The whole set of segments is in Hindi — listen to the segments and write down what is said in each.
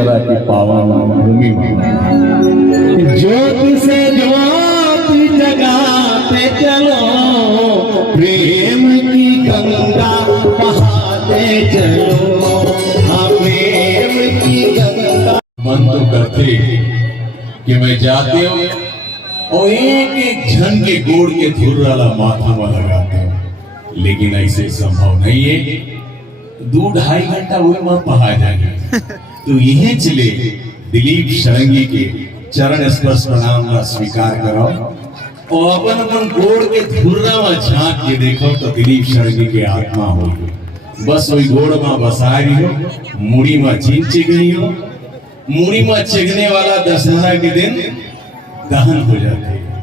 शीतला की पावन भूमि में ज्योत से ज्योत जगाते चलो, प्रेम की गंगा बहाते चलो, हाँ प्रेम की गंगा। मन तो करते कि मैं जाते हूँ और एक एक झन के गोड़ के धुर्राला माथा में लगाते हूँ, लेकिन ऐसे संभव नहीं है। 2-2.5 घंटा हुए वहां पहाड़ जाएंगे तो यही चले दिलीप शरंगी के चरण स्पर्श प्रणाम का स्वीकार करो और अपन अपन गोड़ के धुर्रा में झांक के देखो तो दिलीप शरंगी के आत्मा हो बस वही गोड़ में बसाई हो, मुड़ी में चीन चिगनी हो, मुड़ी में चिगने वाला दशहरा के दिन दहन हो जाते हैं।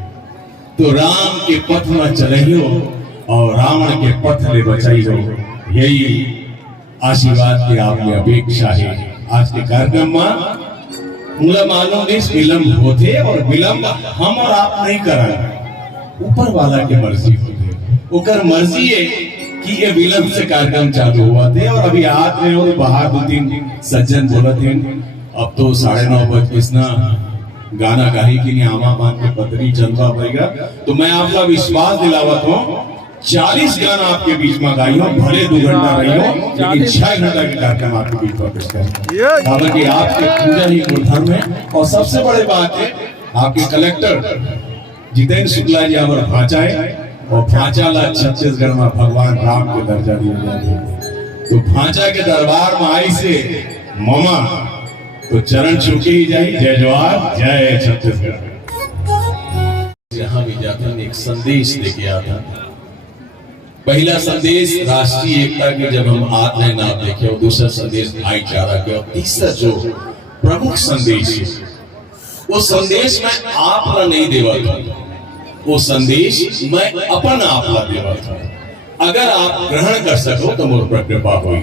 तो राम के पथ में चलहियो और रावण के पथ ले बचाइयो, यही आशीर्वाद की आपकी अपेक्षा है। आज के कार्यक्रम में मुझे मालूम देश विलंब होते और विलंब हम और आप नहीं करेंगे, ऊपर वाला की मर्जी होती, उकर मर्जी है कि ये विलंब से कार्यक्रम चालू हुआ थे और अभी आज में और बाहर 2-3 सज्जन बोले थे अब तो 9:30 बज किसना गाना गाही की नहीं आमा मान के पत्नी चलवा पड़ेगा। तो मैं आपका विश्वास दिलावत हूँ 40 गाना आपके बीच में गाई हो, भले 2 घंटा रही हो, लेकिन 6 घंटा के कार्यक्रम आपके बीच में पेश करें। हालांकि आपके पूजा ही गुणधर्म है। और सबसे बड़ी बात है आपके कलेक्टर जितेंद्र शुक्ला जी हमारे भाचा है और भाचा ला छत्तीसगढ़ में भगवान राम के दर्जा दिया जाते हैं। तो भाचा के दरबार में आई से मामा तो चरण छूके ही जाए, जय जवाहर जय छत्तीसगढ़। जहां भी जाता एक संदेश लेके आता। पहला संदेश राष्ट्रीय एकता के जब हम आते हैं ना देखे, और दूसरा संदेश भाईचारा के, और तीसरा जो प्रमुख संदेश है वो संदेश मैं आप नहीं देवा था, वो संदेश मैं अपन आप देवा था। अगर आप ग्रहण कर सको तो मोर पर कृपा होई।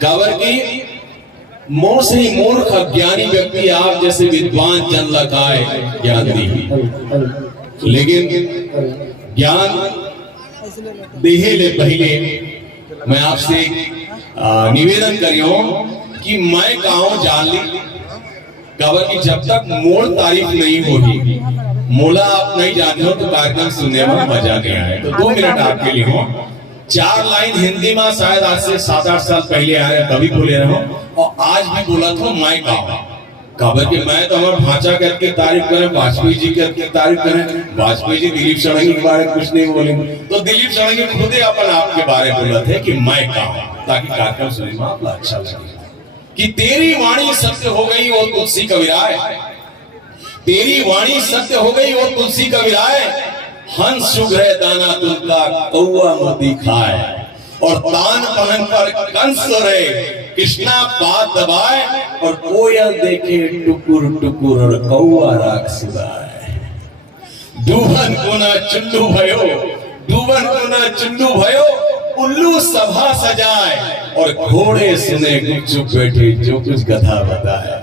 काबर की मोर से ही मूर्ख अज्ञानी व्यक्ति आप जैसे विद्वान जन लगाए ज्ञान दी, लेकिन ज्ञान देहे ले पहले मैं आपसे निवेदन करियो कि मैं गाँव जान ली। काबर की जब तक मोर तारीफ नहीं होगी, मोला आप नहीं जानते हो तो कार्यक्रम सुनने में मजा नहीं आए। तो 2 मिनट आपके लिए हो। 4 लाइन हिंदी में शायद आज से 7-8 साल पहले आया कभी बोले रहो और आज भी बोला था मैं गाँव। काबर कि मैं तो हमारे भाचा करके तारीफ करें, वाजपेयी जी करके तारीफ करें, वाजपेयी जी दिलीप शरंगी के बारे में कुछ नहीं बोलेंगे, तो दिलीप शरंगी खुद ही अपन आपके बारे में बोला थे कि मैं गाँव, ताकि कार्यक्रम सुनने में आपको अच्छा लगे। कि तेरी वाणी सत्य हो गई और तुलसी कविराय, तेरी वाणी सत्य हो गई और तुलसी कविराय, हंस शुभ्र दाना तुलका कौआ मोती खाए, और तान पलंग पर कंस रहे कृष्णा बात दबाए, और कोयल देखे टुकुर टुकुर और कौआ राग सुनाए। डूबन को ना चुल्लू भयो, डूबन को ना चुल्लू भयो, उल्लू सभा सजाए, और घोड़े सुने चुप बैठे जो कुछ कथा बताए।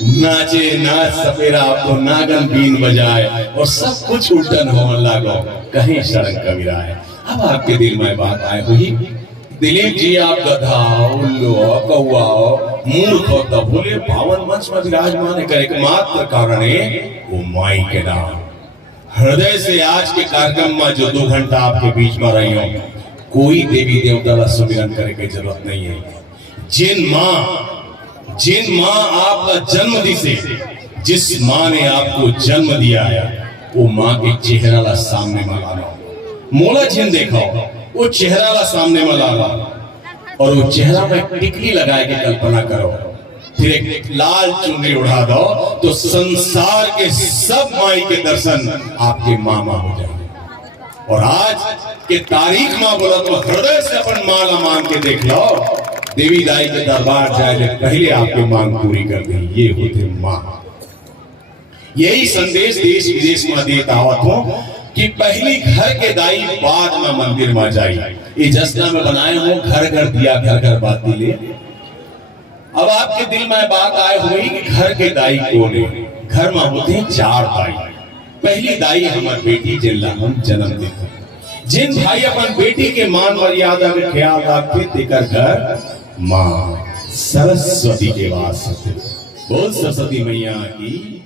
नाचे नाच सपेरा आपको नागन बीन बजाए, और सब कुछ उल्टन हो लागो कहीं शरण कविराए। अब आपके दिल में बात आए हुई, दिलीप जी आप गधा उल्लू कौआ मूर्ख हो तब बोले पावन मंच में विराजमान कर एकमात्र कारण है वो माई के नाम। हृदय से आज के कार्यक्रम में जो 2 घंटा आपके बीच में रही हो, कोई देवी देवता का सुमिरन करने की जरूरत नहीं है। जिन माँ आपका जन्म दी से, जिस माँ ने आपको जन्म दिया है, वो माँ के चेहरा ला सामने में लाना, मोला जिन देखा वो चेहरा ला सामने में लाना, और वो चेहरा में टिकली लगाए के कल्पना करो, फिर एक लाल चुनरी उड़ा दो तो संसार के सब माई के दर्शन आपके मामा हो जाएंगे। और आज के तारीख माँ बोला तो हृदय से अपन माँ ला मान के देख लो, देवी दाई के दरबार जाए पहले आपकी मांग पूरी कर दी, ये होते माँ। यही संदेश देश विदेश में देता आवत हो कि पहली घर के दाई बाद में मंदिर में जाई। ये जश्न में बनाए हो घर घर दिया घर घर बाती ले। अब आपके दिल में बात आए हुई कि घर के दाई कौन है। घर में होते हैं 4 दाई। पहली दाई हमारी बेटी जिनला हम जन्म देते, जिन भाई अपन बेटी के मान मर्यादा के ख्याल रखते तेकर घर माँ। सरस्वती के वास्ते। बोल सरस्वती मैया की